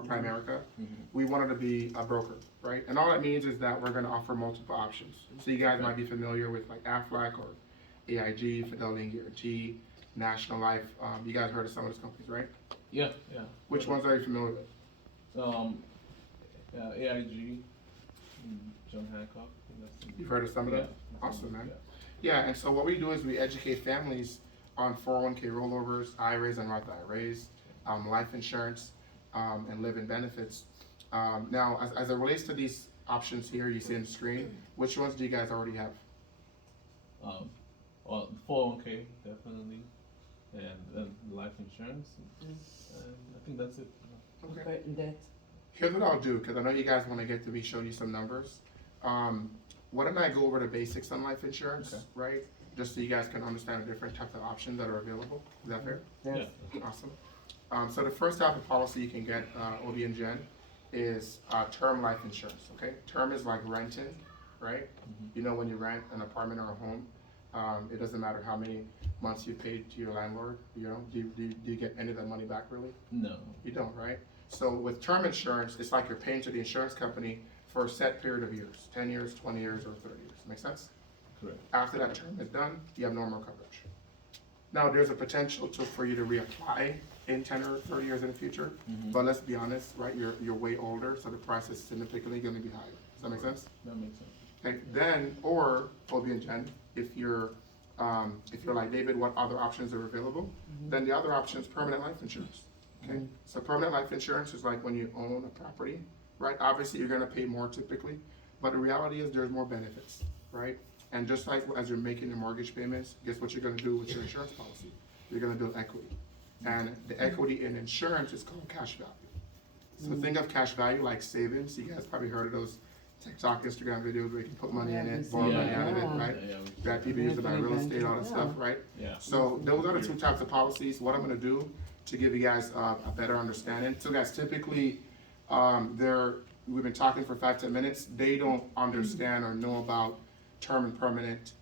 Primerica, we wanted to be a broker, right? And all that means is that we're gonna offer multiple options. So you guys might be familiar with like Aflac or AIG, Fidelity and Guarantee, National Life. You guys heard of some of those companies, right? Yeah, yeah. Which ones are you familiar with? AIG, John Hancock. I think that's You've heard of some of them? Yeah. Awesome, man. Yeah, and so what we do is we educate families on 401k rollovers, IRAs and Roth IRAs, life insurance, and living benefits. Now, as it relates to these options here you see on the screen, which ones do you guys already have? Well, 401k definitely, and then life insurance, and I think that's it. Okay. That. Here's what I'll do, because I know you guys want to get to me show you some numbers. Why don't I go over the basics on life insurance, Okay. right? Just so you guys can understand the different types of options that are available. Is that fair? Yeah. Awesome. So the first type of policy you can get, Obi and Jen, is term life insurance, okay? Term is like renting, right? You know, when you rent an apartment or a home, it doesn't matter how many months you paid to your landlord, you know, do you get any of that money back really? No. You don't, right? So with term insurance, it's like you're paying to the insurance company for a set period of years, 10 years, 20 years, or 30 years. Make sense? Correct. After that term is done, you have normal coverage. Now, there's a potential for you to reapply in 10 or 30 years in the future, but let's be honest, right? You're way older, so the price is significantly gonna be higher. Does that make sense? That makes sense. Okay, then, or Obi and Jen, if you're like David, what other options are available? Then the other option is permanent life insurance. Okay, so permanent life insurance is like when you own a property, right? Obviously, you're gonna pay more typically, but the reality is there's more benefits, right? And just like as you're making your mortgage payments, guess what you're gonna do with your insurance policy? You're gonna build equity. And the equity in insurance is called cash value. So think of cash value like savings. You guys probably heard of those TikTok, Instagram videos where you can put money in it, borrow money out of it, right? That people use to buy real estate, all that stuff, right? Yeah. So those are the two types of policies. What I'm gonna do to give you guys a better understanding. So guys, typically, we've been talking for 5-10 minutes. They don't understand or know about term and permanent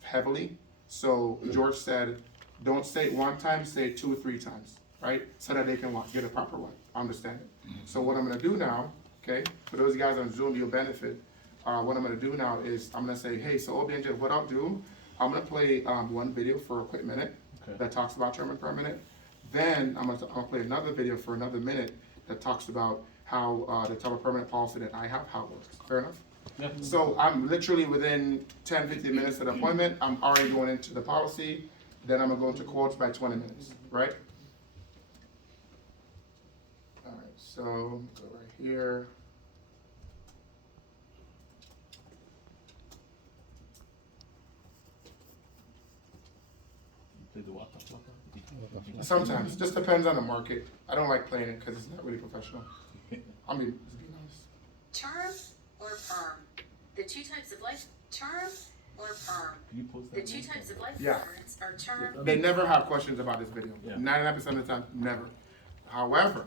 heavily. So George said, don't say it one time, say it 2 or 3 times, right? So that they can get a proper one, understand it. So what I'm gonna do now, okay, for those guys on Zoom, you'll benefit. What I'm gonna do now is I'm gonna say, hey, so Obi and Jen, what I'll do, I'm gonna play one video for a quick minute that talks about term and permanent. Then I'll play another video for another minute that talks about how the type of permanent policy that I have, how it works. Fair enough? Yeah. So I'm literally within 10-15 minutes of the appointment, I'm already going into the policy, then I'm gonna go into quotes by 20 minutes, right? All right, so go right here. Play the waka waka. Sometimes, just depends on the market. I don't like playing it because it's not really professional. I mean, let's be honest. Term or perm? The two types of life, term or perm? Can you post The that two link? types of life Yeah. insurance are term. They never have questions about this video. Yeah. 99% of the time, never. However,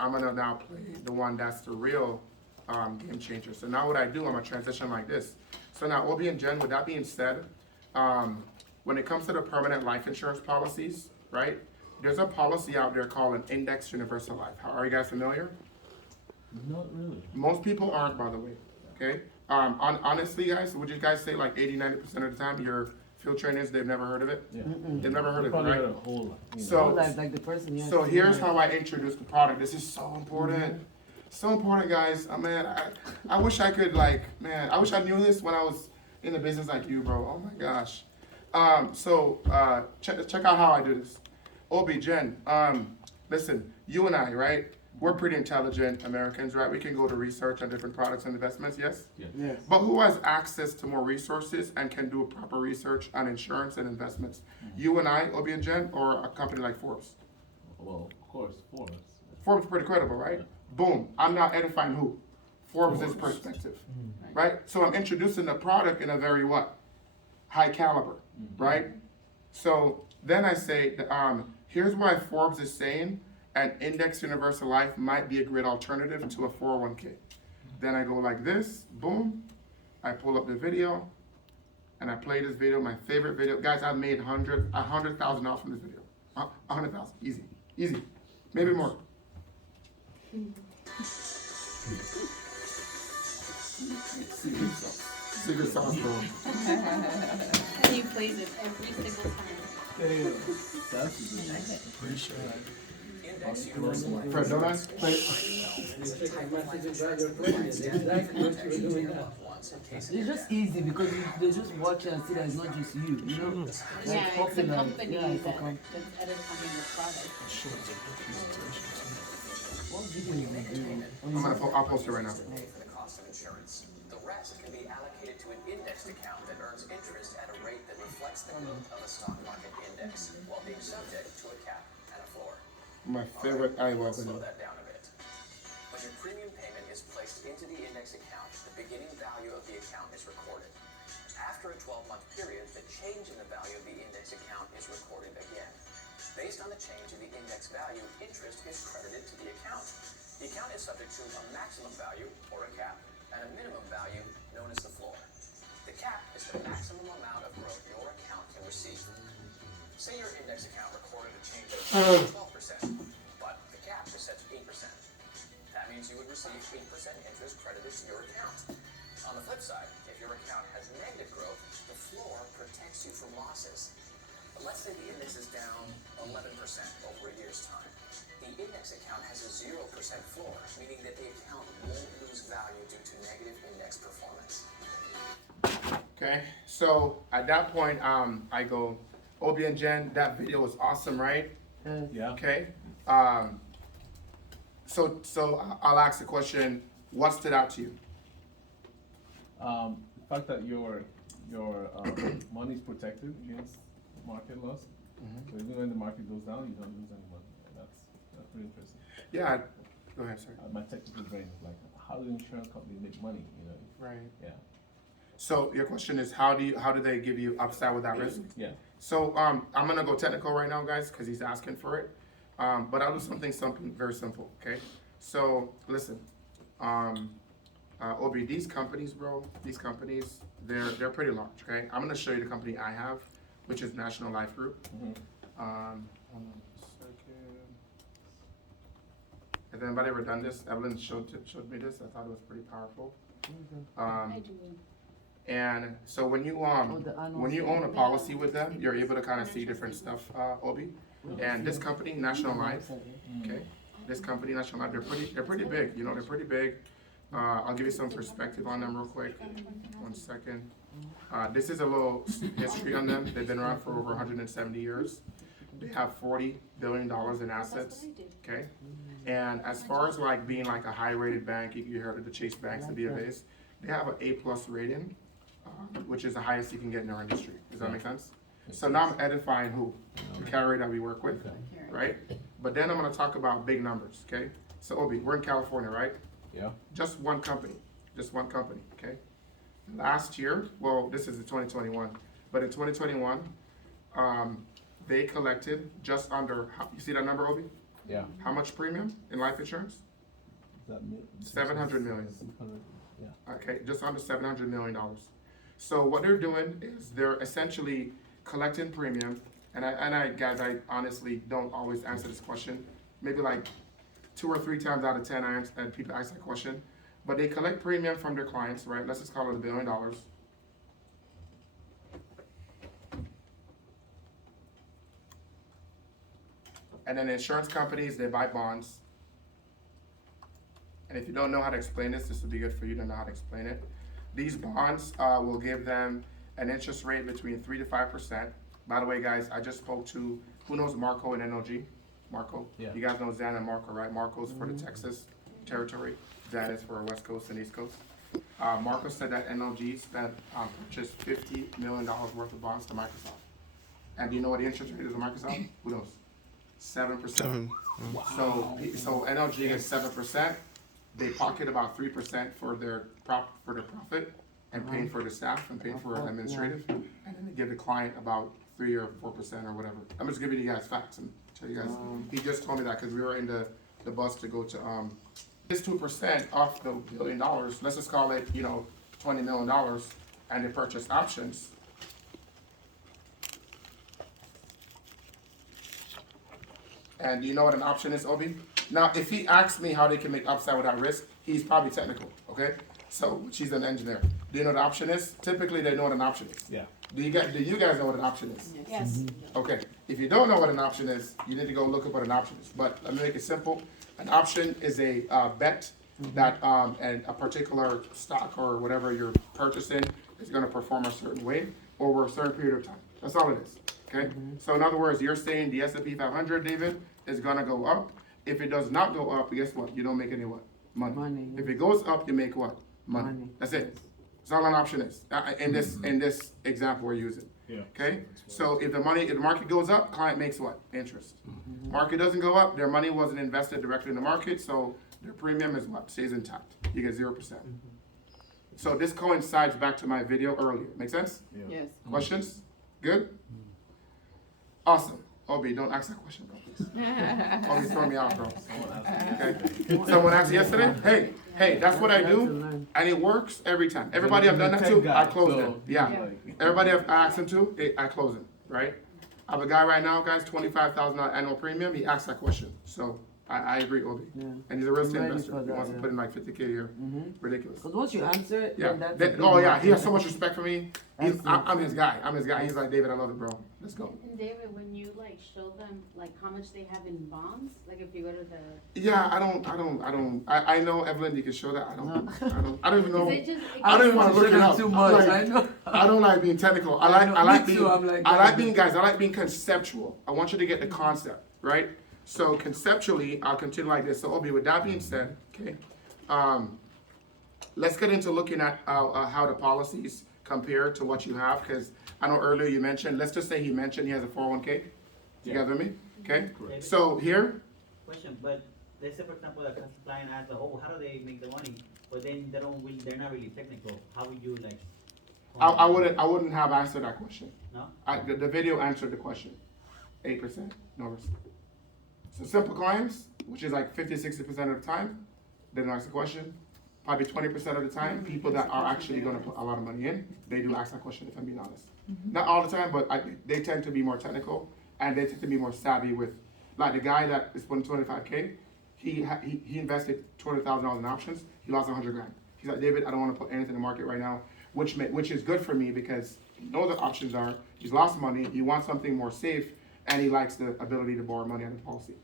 I'm gonna now play the one that's the real game changer. So now what I do, I'm gonna transition like this. So now, Obi and Jen, with that being said, when it comes to the permanent life insurance policies, right? There's a policy out there called an Index Universal Life. Are you guys familiar? Not really. Most people aren't, by the way, okay? Honestly, guys, would you guys say like 80-90% of the time your field trainers, they've never heard of it? Yeah. They've never heard of it, Probably right? got a whole lot. You know. So- Like the person. So here's how I introduce the product. This is so important. So important, guys. Man, I wish I could I wish I knew this when I was in the business like you, bro. Oh my gosh. Check out how I do this. Obi, Jen, listen, you and I, right? We're pretty intelligent Americans, right? We can go to research on different products and investments, yes? Yes. But who has access to more resources and can do proper research on insurance and investments? You and I, Obi and Jen, or a company like Forbes? Well, of course, Forbes. Forbes is pretty credible, right? Boom. I'm now edifying who? Forbes' perspective, right? So I'm introducing the product in a very what? High caliber, right? So then I say, here's why Forbes is saying an Index Universal Life might be a great alternative to a 401k. Then I go like this, boom. I pull up the video, and I play this video, my favorite video. Guys, I've made $100,000 from this video. 100,000, easy, maybe more. Secret sauce, bro. He plays it every single time. That's Fred, don't I play? It's just easy because they just watch and see that it's not just you, you know? Yeah, it's a popular. company Yeah, it's a that's company. edifying the product. What video you doing? I'll post it right now. For the cost of insurance. The rest can be allocated to an indexed account that earns interest at a rate that reflects the growth of a stock market index, while being subject to a cap and a floor. My favorite Slow video. that down a bit. When your premium payment is placed into the index account, the beginning value of the account is recorded. After a 12-month period, the change in the value of the index account is recorded again. Based on the change in the index value, interest is credited to the account. The account is subject to a maximum value, or a cap, and a minimum value, known as the floor. The cap is the maximum amount of growth your account can receive. Say your index account recorded a change of 12%, but the cap is set to 8%. That means you would receive 8% interest credited to your account. On the flip side, if your account has negative growth, the floor protects you from losses. But let's say the index is down 11% over a year's time. The index account has a 0% floor, meaning that the account won't lose value due to negative index performance. Okay, so at that point, I go, Obi and Jen, that video was awesome, right? yeah. Okay. So I'll ask the question, what stood out to you? The fact that your money is protected against market loss. So even when the market goes down, you don't lose any money. And that's pretty interesting. Yeah, go ahead, sir. My technical brain is like, how do insurance companies make money? You know? Right. Yeah. So your question is, how do they give you upside without risk? Yeah. So I'm gonna go technical right now, guys, because he's asking for it. But I'll do something very simple, okay? So listen, Obi, these companies, bro, they're pretty large, okay? I'm gonna show you the company I have, which is National Life Group. Hold on a second. Has anybody ever done this? Evelyn showed me this. I thought it was pretty powerful. I do. And so when you own a policy with them, you're able to kind of see different stuff, Obi. And this company, National Life, okay, this company, National Life, they're pretty big. You know, they're pretty big. I'll give you some perspective on them real quick. 1 second. This is a little history on them. They've been around for over 170 years. They have $40 billion in assets. Okay, and as far as like being like a high-rated bank, you heard of the Chase banks, the B of A's. They have an A+ rating, which is the highest you can get in our industry. Does that make sense? So now I'm edifying who? The carrier that we work with, right? But then I'm gonna talk about big numbers, okay? So Obi, we're in California, right? Yeah. Just one company, okay? Last year, well, this is the 2021, but in 2021, they collected just under, you see that number, Obi? Yeah. How much premium in life insurance? Is that 700 million. 600, yeah. Okay, just under $700 million. So what they're doing is they're essentially collecting premium, and I guys, I honestly don't always answer this question. Maybe like 2 or 3 times out of 10, people ask that question. But they collect premium from their clients, right? Let's just call it $1 billion. And then insurance companies, they buy bonds. And if you don't know how to explain this would be good for you to know how to explain it. These bonds will give them an interest rate between 3 to 5%. By the way, guys, I just spoke to, who knows Marco and NOG? Marco? Yeah. You guys know Zan and Marco, right? Marco's for the Texas territory. Zan is for West Coast and East Coast. Marco said that NOG purchased $50 million worth of bonds to Microsoft. And do you know what the interest rate is of Microsoft? Who knows? 7%. So NOG gets 7%. They pocket about 3% for their profit and paying for the staff and paying for administrative, and then they give the client about 3 or 4% or whatever. I'm just giving you guys facts and tell you guys. He just told me that because we were in the bus to go to this 2% off the $1 billion. Let's just call it $20 million, and they purchase options. And do you know what an option is, Obi? Now, if he asks me how they can make upside without risk, he's probably technical, okay? So, she's an engineer. Do you know what an option is? Typically, they know what an option is. Yeah. Do you guys know what an option is? Yes. Okay, if you don't know what an option is, you need to go look up what an option is. But let me make it simple. An option is a bet that and a particular stock or whatever you're purchasing is going to perform a certain way over a certain period of time. That's all it is. Okay. So in other words, you're saying the S&P 500, David, is going to go up. If it does not go up, guess what? You don't make any what? Money. If it goes up, you make what? Money. That's it. That's all an option is in this example we're using. Yeah. Okay, so if the market goes up, client makes what? Interest. Market doesn't go up, their money wasn't invested directly in the market, so their premium is what? Stays intact. You get 0%. So this coincides back to my video earlier. Make sense? Yes. Questions? Good? Awesome. Obi, don't ask that question, bro, please. Obi, throw me out, bro. Okay. Someone asked yesterday, hey, that's what I do, and it works every time. Everybody I've done that to, I close them. Yeah. Everybody I've asked them to, I close them, right? I have a guy right now, guys, $25,000 annual premium. He asked that question, so I agree, Obi. Yeah. And he's a real estate I'm ready investor. for He that, wants to yeah. put in like $50K a year. Ridiculous. Because once you answer it, Yeah. then that's That- a big oh yeah, market. he has so much respect for me. That's I'm his guy. He's like, David, I love it, bro. Let's go. And David, when you like show them like how much they have in bonds, like if you go to the. Yeah, I know, Evelyn, you can show that. I don't even know. They just. I don't even want to look it up. Too much, Like, I know. I don't like being technical. I I like know. Me being, too, I'm like I that. like being, guys, I like being conceptual. I want you to get the concept, right? So conceptually, I'll continue like this. So Obi, with that being said, okay, let's get into looking at how the policies compare to what you have, because I know earlier you mentioned, let's just say he mentioned he has a 401k. You guys with me? Okay? So here, Question, but let's say for example, the client asks, oh, how do they make the money? But then they're not really technical. How would you like? I wouldn't have answered that question. No? The video answered the question. 8%, no risk. So simple clients, which is like 50-60% of the time, they don't ask the question. Probably 20% of the time, people that are actually gonna put a lot of money in, they do ask that question, if I'm being honest. Not all the time, but they tend to be more technical, and they tend to be more savvy with, like the guy that is putting 25K, he invested $200,000 in options, he lost 100 grand. He's like, David, I don't wanna put anything in the market right now, which is good for me because he knows what options are, he's lost money, he wants something more safe, and he likes the ability to borrow money on the policy.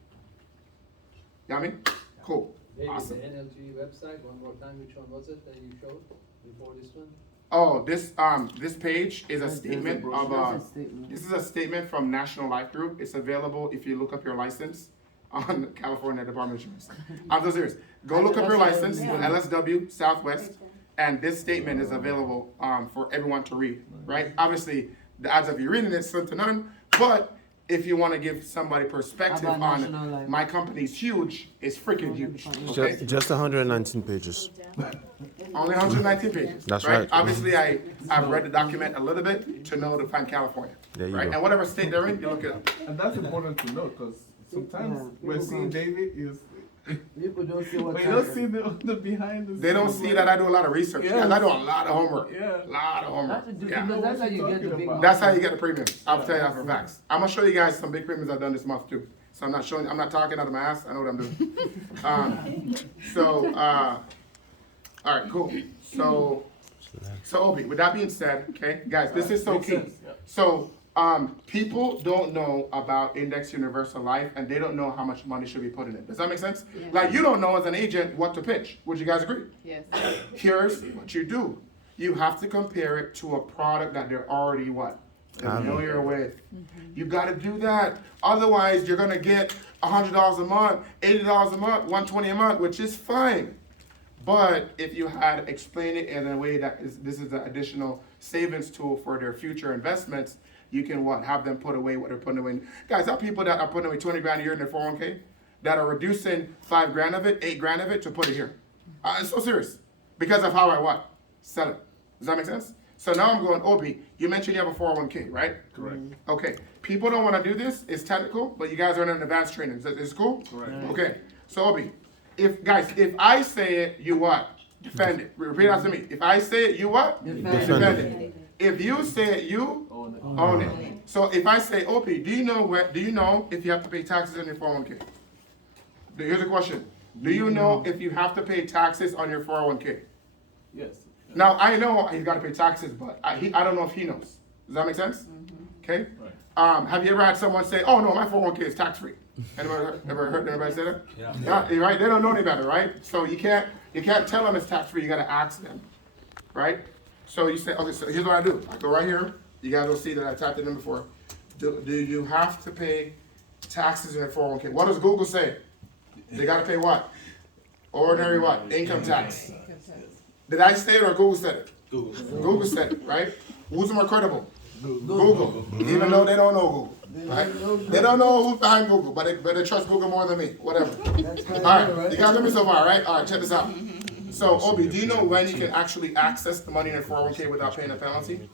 You know what I mean? Cool. David, Awesome. the NLG website, one more time, which one was it that you showed before this one? Oh, this page is a There's statement brochure. of There's a statement. this is a statement from National Life Group. It's available if you look up your license on California Department of Insurance. I'm so serious. Go look up your license with LSW Southwest, and this statement is available for everyone to read. Right? Obviously, the odds of you reading it is slim to none, but if you want to give somebody perspective About National on Life. my company's huge, it's freaking huge. Okay? Just 119 pages. Only 119 pages. That's right. Obviously, I've read the document a little bit to know to find California. There you right? go. And whatever state they're in, you look it up. And that's important to note because sometimes Yeah, we're people seeing don't- David is, People don't see what but you don't see the behind the scenes. They don't see that I do a lot of research. Yes. And I do a lot of homework. Yeah. A lot of homework. That's how you get the big money. That's how you get the premiums. I'll tell you that for facts. I'm gonna show you guys some big premiums I've done this month too. So I'm not talking out of my ass. I know what I'm doing. All right, cool. So Obi, with that being said, okay, guys, this is so Makes key. sense, yeah. So people don't know about Index Universal Life, and they don't know how much money should be put in it. Does that make sense? Yeah. Like you don't know as an agent what to pitch. Would you guys agree? Yes. Here's what you do. You have to compare it to a product that they're already what? Familiar with. You gotta do that. Otherwise, you're gonna get $100 a month, $80 a month, $120 a month, which is fine. But if you had explained it in a way that this is an additional savings tool for their future investments, you can have them put away what they're putting away. Guys, there are people that are putting away 20 grand a year in their 401k that are reducing 5 grand of it, 8 grand of it to put it here. It's so serious because of how I sell it. Does that make sense? So now I'm going, Obi, you mentioned you have a 401k, right? Correct. Okay. People don't want to do this. It's technical, but you guys are in an advanced training. Is this cool? Correct. Okay. So Obi, if I say it, you what? Defend it. Repeat after me. If I say it, you what? Defend it. If you say it, you own it. So if I say, Obi, do you know if you have to pay taxes on your 401k? Here's a question. Do you know if you have to pay taxes on your 401k? Yes. Now, I know he's gotta pay taxes, but I don't know if he knows. Does that make sense? Okay? Right. Have you ever had someone say, oh no, my 401k is tax-free? Ever heard anybody say that? Yeah. Right? They don't know any better, right? So you can't tell them it's tax-free, you gotta ask them, right? So you say, okay, so here's what I do. I go right here, you guys will see that I typed it in before. Do you have to pay taxes in your 401k? What does Google say? They gotta pay what? Ordinary what? Income tax. Did I say it or Google said it? Google said it, right? Who's more credible? Google. Even though they don't know Google, right? They don't know who's behind Google, but they trust Google more than me. Whatever. All right, you guys with me so far, right? All right, check this out. So, Obi, do you know when you can actually access the money in your 401k without paying a penalty?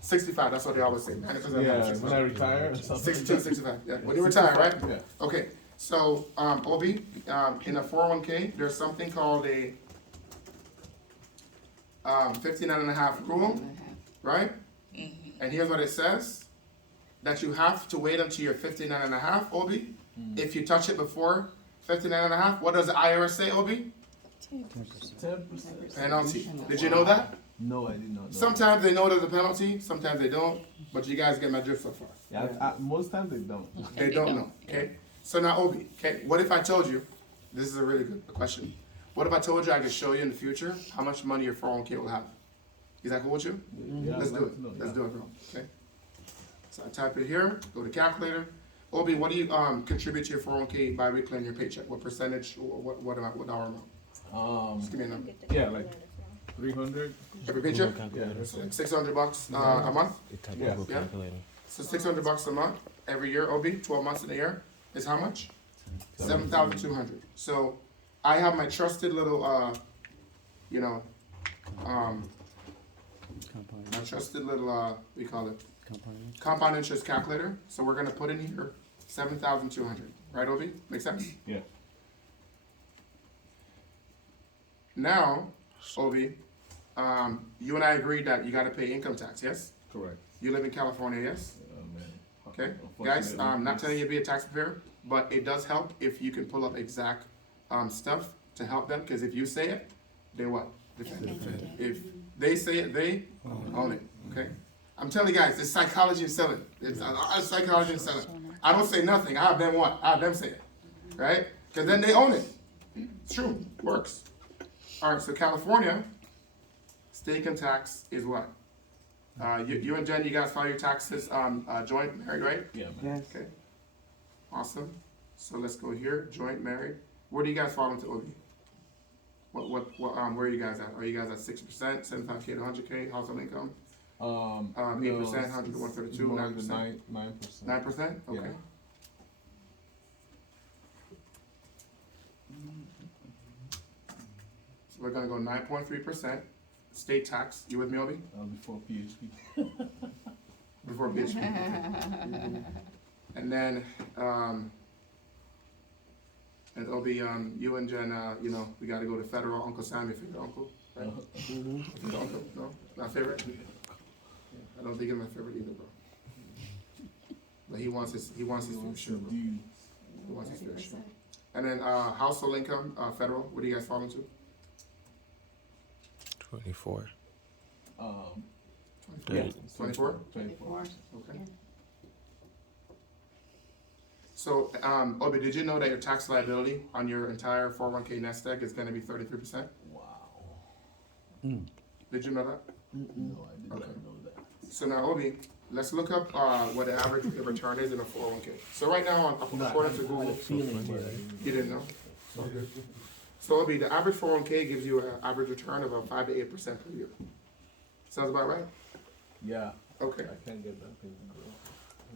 65. That's what they always say. 90% Yeah, when I retire or something. 62, 65. Yeah, when you retire, right? Yeah. Okay. So, Obi, in a 401k, there's something called a 59.5 rule, right? And here's what it says, that you have to wait until you're 59.5, Obi. If you touch it before 59.5, what does the IRS say, Obi? 10%. Penalty. Did you know that? No, I did not know. Sometimes they know there's a penalty, sometimes they don't, but you guys get my drift so far. Yeah, most times they don't. They don't know, okay? So now, Obi, okay, what if I told you, this is a really good question, what if I told you I could show you in the future how much money your 401k will have? Is that cool with you? Yeah, Let's I'd do like it. to know, Let's yeah. do it, bro. Okay. So I type it here. Go to calculator. Obi, what do you contribute to your 401k bi-weekly in your paycheck? What percentage? Or what dollar amount? Just give me a number. Yeah, like 300. Every paycheck? Yeah, So like $600 a month. yeah. Yeah. So $600 a month every year. Obi, 12 months in a year is how much? 7,200. So I have my trusted little, you know, my trusted little, what do you call it? Compound interest calculator. So we're gonna put in here 7,200. Right, Obi? Make sense? Yeah. Now, Obi, you and I agreed that you gotta pay income tax, yes? Correct. You live in California, yes? Man. Okay, guys, not telling you to be a tax preparer, but it does help if you can pull up exact, stuff to help them, cause if you say it, they what? If they say it, they own it, okay? I'm telling you guys, it's psychology in selling. It's psychology in selling. I don't say nothing, I have them what? I have them say it, right? Cause then they own it. It's true, it works. Alright, so California, state income tax is what? You and Jen, you guys file your taxes, joint, married, right? Yeah, man. Yes. Okay. Awesome. So let's go here, joint, married. Where do you guys fall into Obi? Where are you guys at? Are you guys at 6%, 75K to 100K, household income? 8%, 100 to 132, 9%? 9%. 9%? Okay. Yeah. So we're gonna go 9.3%, state tax. You with me, Obi? Before PhD. Before PhD. And then, and Obi, you and Jen, you know, we gotta go to federal. Uncle Sam, your favorite uncle, right? Favorite uncle? No, not favorite. I don't think he's my favorite either, bro. But he wants his fair share, bro. He wants his fair share. And then household income, federal. What do you guys fall into? 24. Yeah. 24? 24. Okay. So, Obi, did you know that your tax liability on your entire 401k nest egg is gonna be 33%? Wow. Did you know that? No, I did not Okay. know that. So now, Obi, let's look up what the average return is in a 401k. So right now, according to Google, you didn't know? So Obi, the average 401k gives you an average return of about 5 to 8% per year. Sounds about right? Yeah. Okay. I can't get that thing to grow.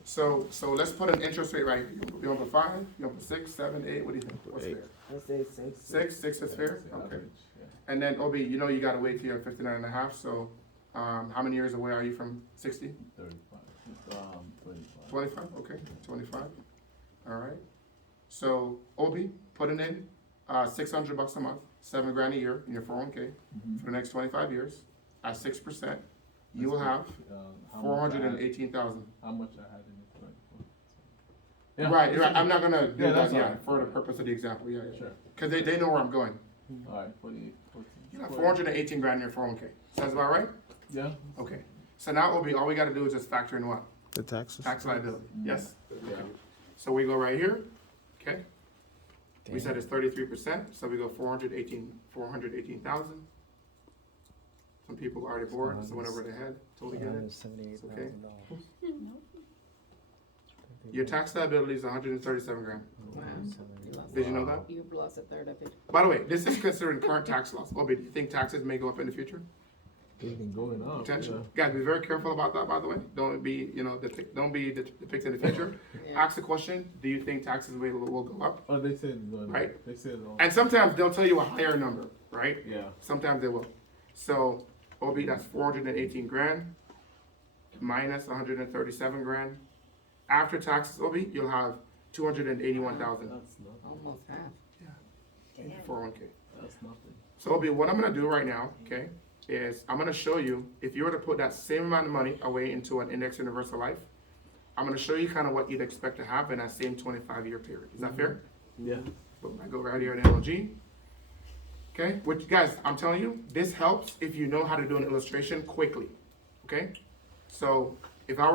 So let's put an interest rate right here. You want to put 5? You want to put 6, 7, 8? What do you think? What's fair? Let's say 6. 6 is fair? That's the Okay. average, yeah. And then Obi, you know you gotta wait till you're 59.5, so how many years away are you from 60? 35. 25. 25, okay, 25. All right. So Obi, putting in $600 a month, $7,000 a year in your 401k for the next 25 years at 6%, you will have How much I had- $418,000. How much I had in it? 24. Yeah. Right, I'm not gonna do Yeah, that, that's yeah, alright. for the purpose of the example, yeah, yeah. Sure. Cause they know where I'm going. Alright, 48, 14. You got 418 grand in your 401k. Sounds about right? Yeah. Okay. So now all we gotta do is just factor in what? The taxes. Tax liability, yes? Yeah. So we go right here, okay? We said it's 33%, so we go 418,000. Some people are already bored, so went over their head, totally get it. It's okay. Your tax liability is 137 grand. Wow. Did you know that? You lost a third of it. By the way, this is considering current tax laws. Obi, do you think taxes may go up in the future? They've been going up. Potential. Guys, be very careful about that, by the way. Don't be, don't be depicted in the future. Yeah. Ask the question, do you think taxes will go up? Oh, they said it's going up. Right. They said And sometimes they'll tell you a higher number, right? yeah. Sometimes they will. So, Obi, that's 418 grand minus 137 grand. After taxes, Obi, you'll have 281,000 That's nothing. Almost half. in your 401k. That's nothing. So, Obi, what I'm gonna do right now, okay, is I'm gonna show you, if you were to put that same amount of money away into an index universal life, I'm gonna show you kind of what you'd expect to have in that same 25-year period. Is that fair? Yeah. Boom, I go right here in LOG. Okay, which guys, I'm telling you, this helps if you know how to do an illustration quickly. Okay, so if I were